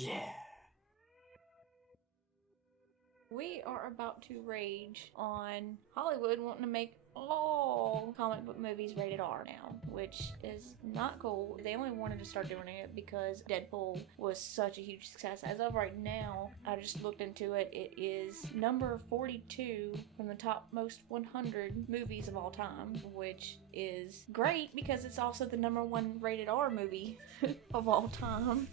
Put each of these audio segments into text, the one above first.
Yeah. We are about to rage on Hollywood wanting to make all comic book movies rated R now, which is not cool. They only wanted to start doing it because Deadpool was such a huge success. As of right now, I just looked into it. It is number 42 from the top most 100 movies of all time, which is great because it's also the number one rated R movie of all time.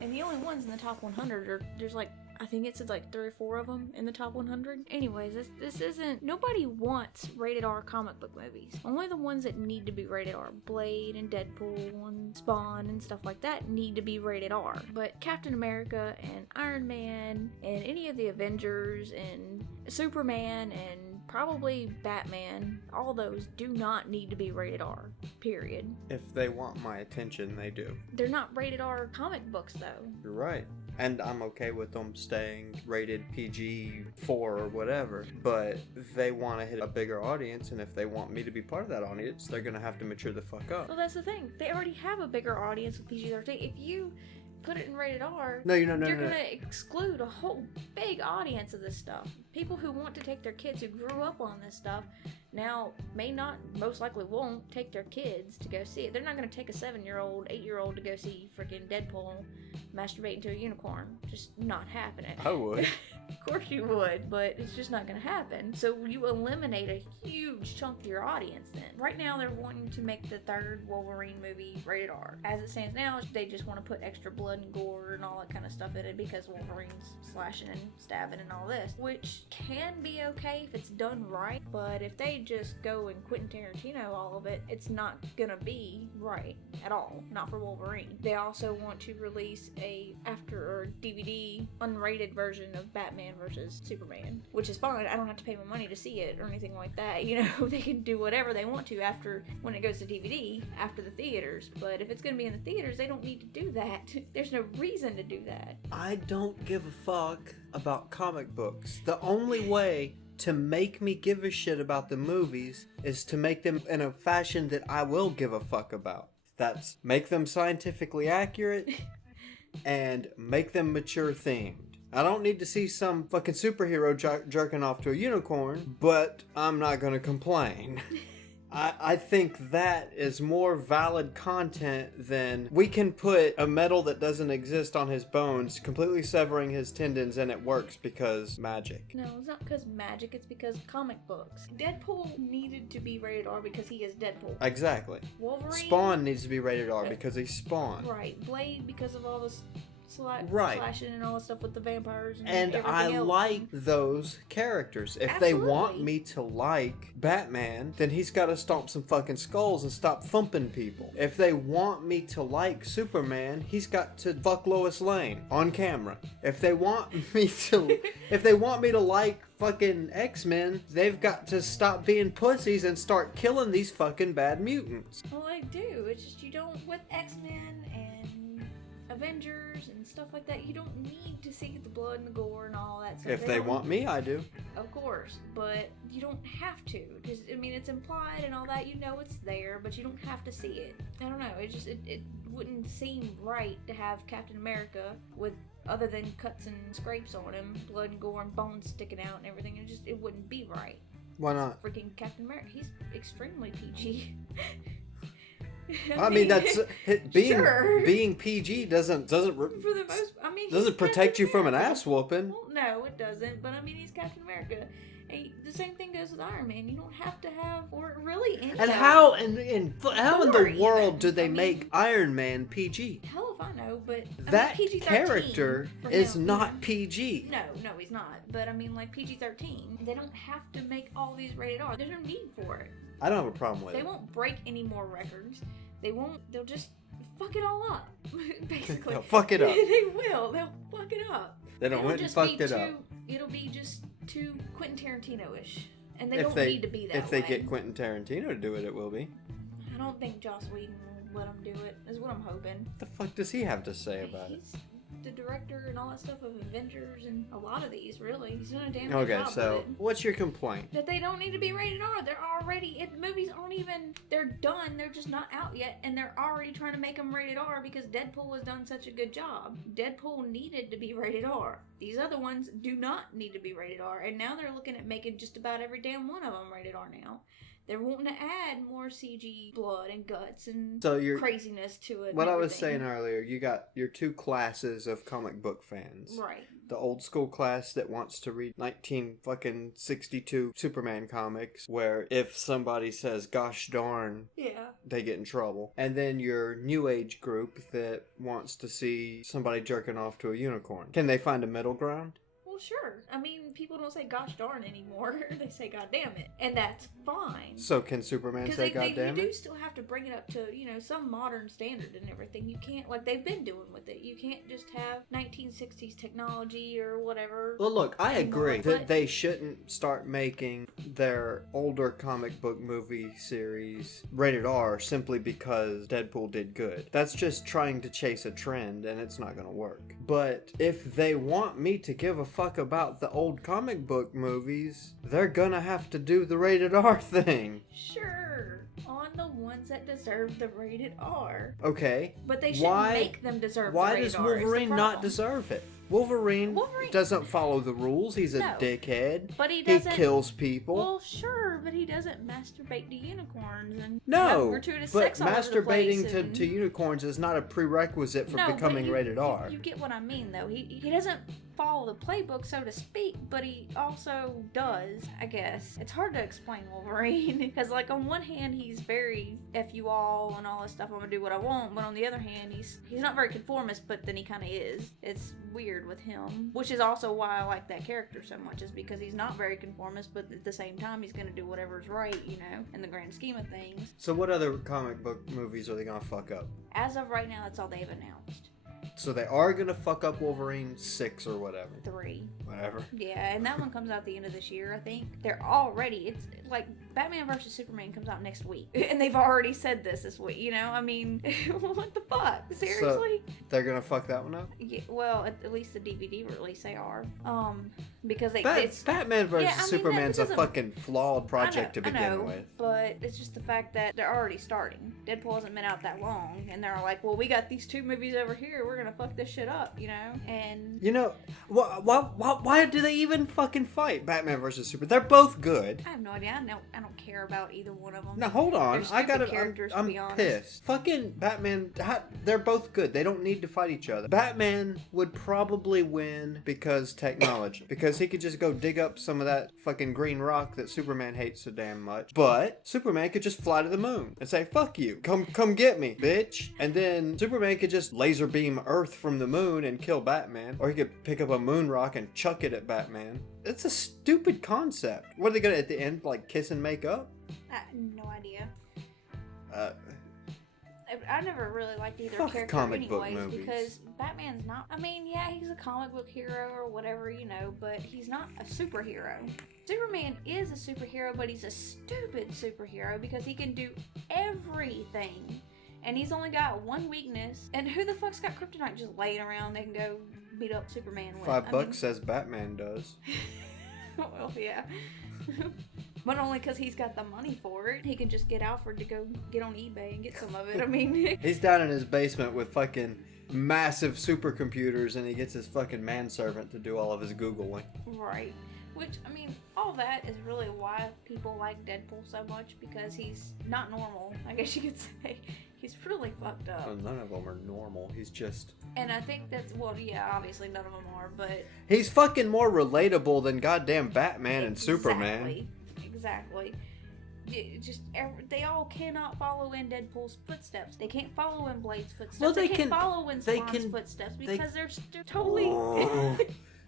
And the only ones in the top 100 are, there's like, I think it's like 3 or 4 of them in the top 100. Anyways, this isn't... Nobody wants rated R comic book movies. Only the ones that need to be rated R. Blade and Deadpool and Spawn and stuff like that need to be rated R. But Captain America and Iron Man and any of the Avengers and Superman and probably Batman, all those do not need to be rated R. Period. If they want my attention, they do. They're not rated R comic books, though. You're right. And I'm okay with them staying rated PG-4 or whatever, but they want to hit a bigger audience, and if they want me to be part of that audience, they're going to have to mature the fuck up. Well, that's the thing. They already have a bigger audience with PG-13. If you put it in rated R, you're going to exclude a whole big audience of this stuff. People who want to take their kids who grew up on this stuff now may not, most likely won't, take their kids to go see it. They're not going to take a 7-year-old, 8-year-old to go see freaking Deadpool masturbating to a unicorn. Just not happening. I would. Of course you would, but it's just not going to happen. So you eliminate a huge chunk of your audience then. Right now they're wanting to make the third Wolverine movie rated R. As it stands now, they just want to put extra blood and gore and all that kind of stuff in it because Wolverine's slashing and stabbing and all this, which can be okay if it's done right, but if they just go and Quentin Tarantino all of it, it's not gonna be right at all. Not for Wolverine. They also want to release a DVD unrated version of Batman versus Superman, which is fine. I don't have to pay my money to see it or anything like that. You know, they can do whatever they want to after, when it goes to DVD, after the theaters. But if it's gonna be in the theaters, they don't need to do that. There's no reason to do that. I don't give a fuck about comic books. The only way to make me give a shit about the movies is to make them in a fashion that I will give a fuck about. That's make them scientifically accurate and make them mature themed. I don't need to see some fucking superhero jerking off to a unicorn, but I'm not gonna complain. I think that is more valid content than we can put a metal that doesn't exist on his bones, completely severing his tendons, and it works because magic. No, it's not because magic, it's because comic books. Deadpool needed to be rated R because he is Deadpool. Exactly. Wolverine... Spawn needs to be rated R because he's Spawn. Right. Blade because of all this... Right. slashing and all that stuff with the vampires and I everything else. like those characters. If Absolutely. they want me to like Batman, then he's got to stomp some fucking skulls and stop thumping people. If they want me to like Superman, he's got to fuck Lois Lane on camera. If they want me to like fucking X-Men, they've got to stop being pussies and start killing these fucking bad mutants. Well, they do. It's just you don't, with X-Men and Avengers and stuff like that, you don't need to see the blood and the gore and all that stuff. If they want me, I do. Of course, but you don't have to. Because, I mean, it's implied and all that. You know it's there, but you don't have to see it. I don't know. It wouldn't seem right to have Captain America with, other than cuts and scrapes on him, blood and gore and bones sticking out and everything. It wouldn't be right. Why not? Freaking Captain America. He's extremely PG. I mean, that's being PG doesn't for the most. I mean, doesn't protect you from an ass whooping. Well, no, it doesn't. But I mean, he's Captain America. Hey, the same thing goes with Iron Man. You don't have to have, or really any. And how in the world do they make Iron Man PG? Hell if I know, but that PG-13 character is not PG. No, he's not. But I mean, like PG-13, they don't have to make all these rated R. There's no need for it. I don't have a problem with it. They won't break any more records. They'll just fuck it all up, basically. They'll fuck it up. They will. They'll fuck it up. They don't went and fucked it up. It'll be just too Quentin Tarantino-ish. And they don't need to be that way. If they get Quentin Tarantino to do it, it will be. I don't think Joss Whedon will let him do it, is what I'm hoping. What the fuck does he have to say about it? the director and all that stuff of Avengers and a lot of these, really. He's doing a damn good Okay, job so with it. what's your complaint? That they don't need to be rated R. They're already, movies aren't even, they're done. They're just not out yet. And they're already trying to make them rated R because Deadpool has done such a good job. Deadpool needed to be rated R. These other ones do not need to be rated R. And now they're looking at making just about every damn one of them rated R now. They're wanting to add more CG blood and guts and craziness to it. What I was saying earlier, you got your two classes of comic book fans. Right. The old school class that wants to read 1962 Superman comics, where if somebody says "gosh darn," they get in trouble. And then your new age group that wants to see somebody jerking off to a unicorn. Can they find a middle ground? Sure. I mean, people don't say gosh darn anymore. They say god damn it. And that's fine. So can Superman say god damn it? You do still have to bring it up to, some modern standard and everything. You can't, like they've been doing with it. You can't just have 1960s technology or whatever. Well, look, I agree that they shouldn't start making their older comic book movie series rated R simply because Deadpool did good. That's just trying to chase a trend, and it's not going to work. But if they want me to give a fuck about the old comic book movies, they're gonna have to do the rated R thing. Sure, on the ones that deserve the rated R. Okay. But they shouldn't make them deserve the rated R. Why does Wolverine not deserve it? Wolverine doesn't follow the rules. He's a dickhead. But he doesn't. He kills people. Well, sure, but he doesn't masturbate to unicorns and gratuitous sex all over the place. Masturbating to unicorns is not a prerequisite for becoming rated R. You get what I mean, though. He doesn't follow the playbook, so to speak, but he also does, I guess. It's hard to explain Wolverine, because, like, on one hand, he's very F you all and all this stuff, I'm gonna do what I want, but on the other hand, he's not very conformist, but then he kind of is. It's weird with him, which is also why I like that character so much, is because he's not very conformist, but at the same time, he's gonna do whatever's right, in the grand scheme of things. So what other comic book movies are they gonna fuck up? As of right now, that's all they've announced. So they are gonna fuck up Wolverine 6 or whatever. 3. Whatever. Yeah, and that one comes out at the end of this year, I think. They're already, it's like Batman vs. Superman comes out next week. And they've already said this week, I mean, what the fuck? Seriously? So they're gonna fuck that one up? Yeah, well, at least the DVD release they are. Because Batman vs. Superman's a fucking flawed project to begin with. But it's just the fact that they're already starting. Deadpool hasn't been out that long, and they're like, well, we got these 2 movies over here, we're gonna fuck this shit up, and... Why do they even fucking fight Batman vs. Superman? They're both good. I have no idea. I don't care about either one of them. Now, hold on. I'm pissed. Fucking Batman, they're both good. They don't need to fight each other. Batman would probably win because technology. Because he could just go dig up some of that fucking green rock that Superman hates so damn much. But Superman could just fly to the moon and say, fuck you. Come get me, bitch. And then Superman could just laser beam Earth from the moon and kill Batman. Or he could pick up a moon rock and chuck it at Batman. It's a stupid concept. What are they gonna, at the end, like, kiss and make up? No idea. I never really liked either character comic book movies. Because Batman's not, I mean, yeah, he's a comic book hero or whatever, but he's not a superhero. Superman is a superhero, but he's a stupid superhero because he can do everything. And he's only got one weakness. And who the fuck's got kryptonite just laying around they can go beat up Superman with? $5 says Batman does. Well, yeah. But only because he's got the money for it. He can just get Alfred to go get on eBay and get some of it. I mean... He's down in his basement with fucking massive supercomputers, and he gets his fucking manservant to do all of his Googling. Right. Which, I mean, all that is really why people like Deadpool so much, because he's not normal, I guess you could say. He's really fucked up. Well, none of them are normal. He's just... And I think that's... Well, yeah, obviously none of them are, but... He's fucking more relatable than goddamn Batman and Superman. Exactly. They all cannot follow in Deadpool's footsteps. They can't follow in Blade's footsteps. Well, they can't follow in Spawn's footsteps because they're totally...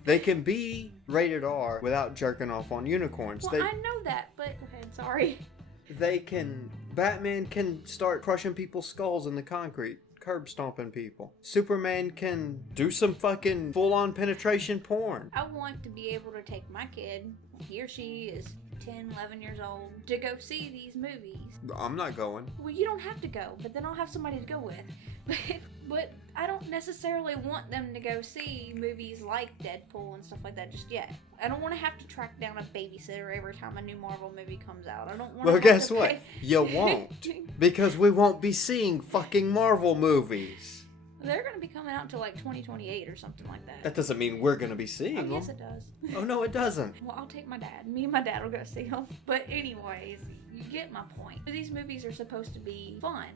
They can be rated R without jerking off on unicorns. Well, I know that, but... Go ahead, sorry. Batman can start crushing people's skulls in the concrete, curb stomping people. Superman can do some fucking full-on penetration porn. I want to be able to take my kid, he or she is 10, 11 years old to go see these movies. I'm not going. Well, you don't have to go, but then I'll have somebody to go with. But I don't necessarily want them to go see movies like Deadpool and stuff like that just yet. I don't want to have to track down a babysitter every time a new Marvel movie comes out. I don't want to. Well, guess what? You won't. Because we won't be seeing fucking Marvel movies. They're going to be coming out until like 2028 or something like that. That doesn't mean we're going to be seeing them. Yes, it does. Oh, no, it doesn't. Well, I'll take my dad. Me and my dad will go see them. But anyways, you get my point. These movies are supposed to be fun.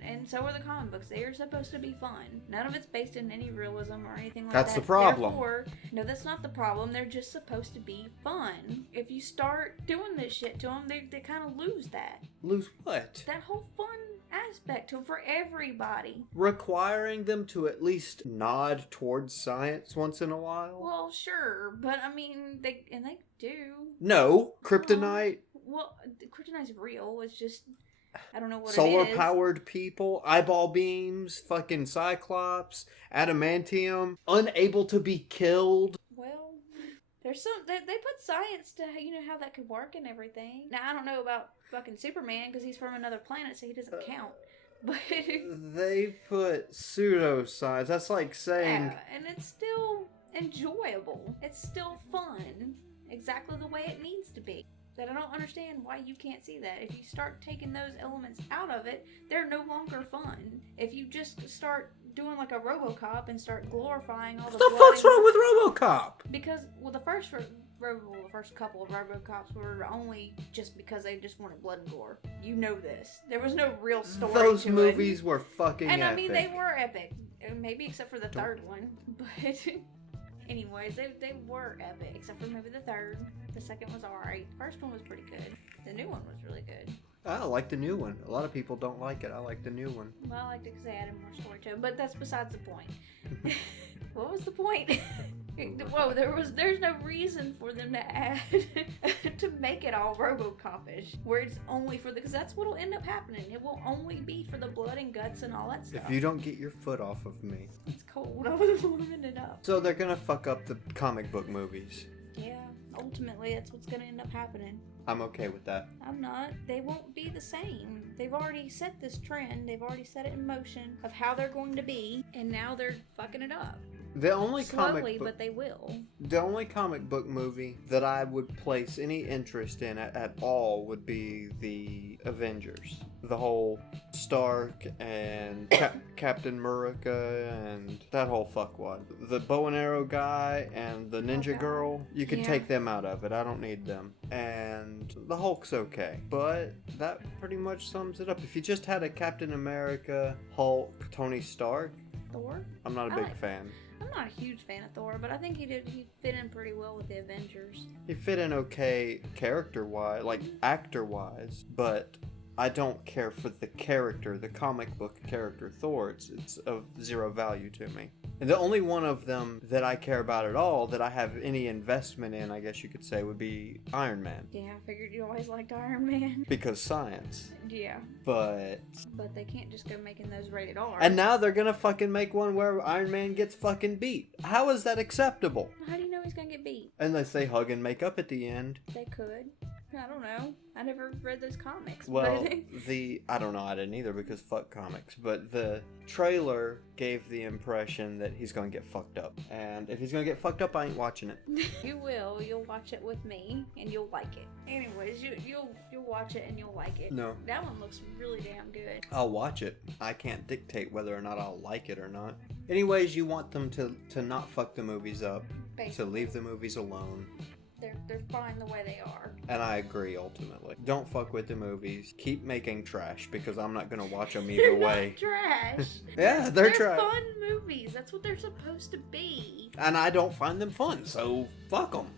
And so are the comic books. They are supposed to be fun. None of it's based in any realism or anything like that. That's the problem. Therefore, no, that's not the problem. They're just supposed to be fun. If you start doing this shit to them, they kind of lose that. Lose what? That whole fun aspect to them for everybody. Requiring them to at least nod towards science once in a while? Well, sure. But, I mean, they do. No. Kryptonite? Well, kryptonite's real. It's just... I don't know what it is. Solar-powered people, eyeball beams, fucking Cyclops, adamantium, unable to be killed. Well, there's some... They put science to, how that could work and everything. Now, I don't know about fucking Superman, because he's from another planet, so he doesn't count. But... They put pseudoscience. That's like saying... Yeah, and it's still enjoyable. It's still fun. Exactly the way it needs to be. That I don't understand why you can't see that. If you start taking those elements out of it, they're no longer fun. If you just start doing like a RoboCop and start glorifying all the What the fuck's wrong with RoboCop? Because, well, the first couple of RoboCops were only just because they just wanted blood and gore. You know this. There was no real story to it. Those movies were fucking and epic. I mean, they were epic. Maybe except for the third one. But... Anyways, they were epic, except for maybe the third. The second was alright. First one was pretty good. The new one was really good. I like the new one. A lot of people don't like it. I like the new one. Well, I liked it because they added more story to it, but that's besides the point. What was the point? Whoa, there's no reason for them to add to make it all RoboCop-ish, where it's only for because that's what'll end up happening. It will only be for the blood and guts and all that stuff. If you don't get your foot off of me. It's cold. I was warming it up. So they're gonna fuck up the comic book movies. Yeah, ultimately that's what's gonna end up happening. I'm okay with that. I'm not. They won't be the same. They've already set this trend. They've already set it in motion of how they're going to be, and now they're fucking it up. The only Slowly, but they will. The only comic book movie that I would place any interest in at all would be the Avengers. The whole Stark and Captain America and that whole fuckwad. The bow and arrow guy and the ninja girl, you can take them out of it. I don't need them. And the Hulk's okay. But that pretty much sums it up. If you just had a Captain America, Hulk, Tony Stark, Thor? I'm not a big fan. I'm not a huge fan of Thor, but I think he fit in pretty well with the Avengers. He fit in okay character-wise, like actor-wise, but I don't care for the character, the comic book character Thor. It's of zero value to me. And the only one of them that I care about at all, that I have any investment in, I guess you could say, would be Iron Man. Yeah, I figured you always liked Iron Man. Because science. Yeah. But they can't just go making those rated R. And now they're gonna fucking make one where Iron Man gets fucking beat. How is that acceptable? How do you know he's gonna get beat? Unless they hug and make up at the end. They could. I don't know. I never read those comics. Well, I don't know, I didn't either because fuck comics, but the trailer gave the impression that he's gonna get fucked up. And if he's gonna get fucked up, I ain't watching it. You will. You'll watch it with me, and you'll like it. Anyways, you'll watch it and you'll like it. No. That one looks really damn good. I'll watch it. I can't dictate whether or not I'll like it or not. Anyways, you want them to not fuck the movies up. Basically. To leave the movies alone. They're fine the way they are. And I agree, ultimately. Don't fuck with the movies. Keep making trash, because I'm not going to watch them either way. Trash. Yeah, they're trash. Fun movies. That's what they're supposed to be. And I don't find them fun, so fuck them.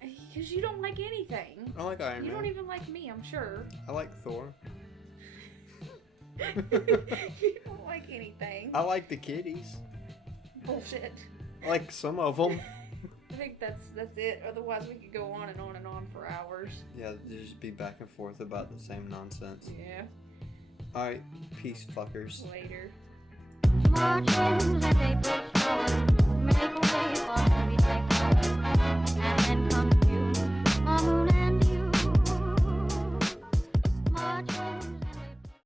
Because you don't like anything. I like Iron Man. You don't even like me, I'm sure. I like Thor. You don't like anything. I like the kitties. Bullshit. I like some of them. I think that's it. Otherwise, we could go on and on and on for hours. Yeah, just be back and forth about the same nonsense. Yeah. Alright, peace, fuckers. Later.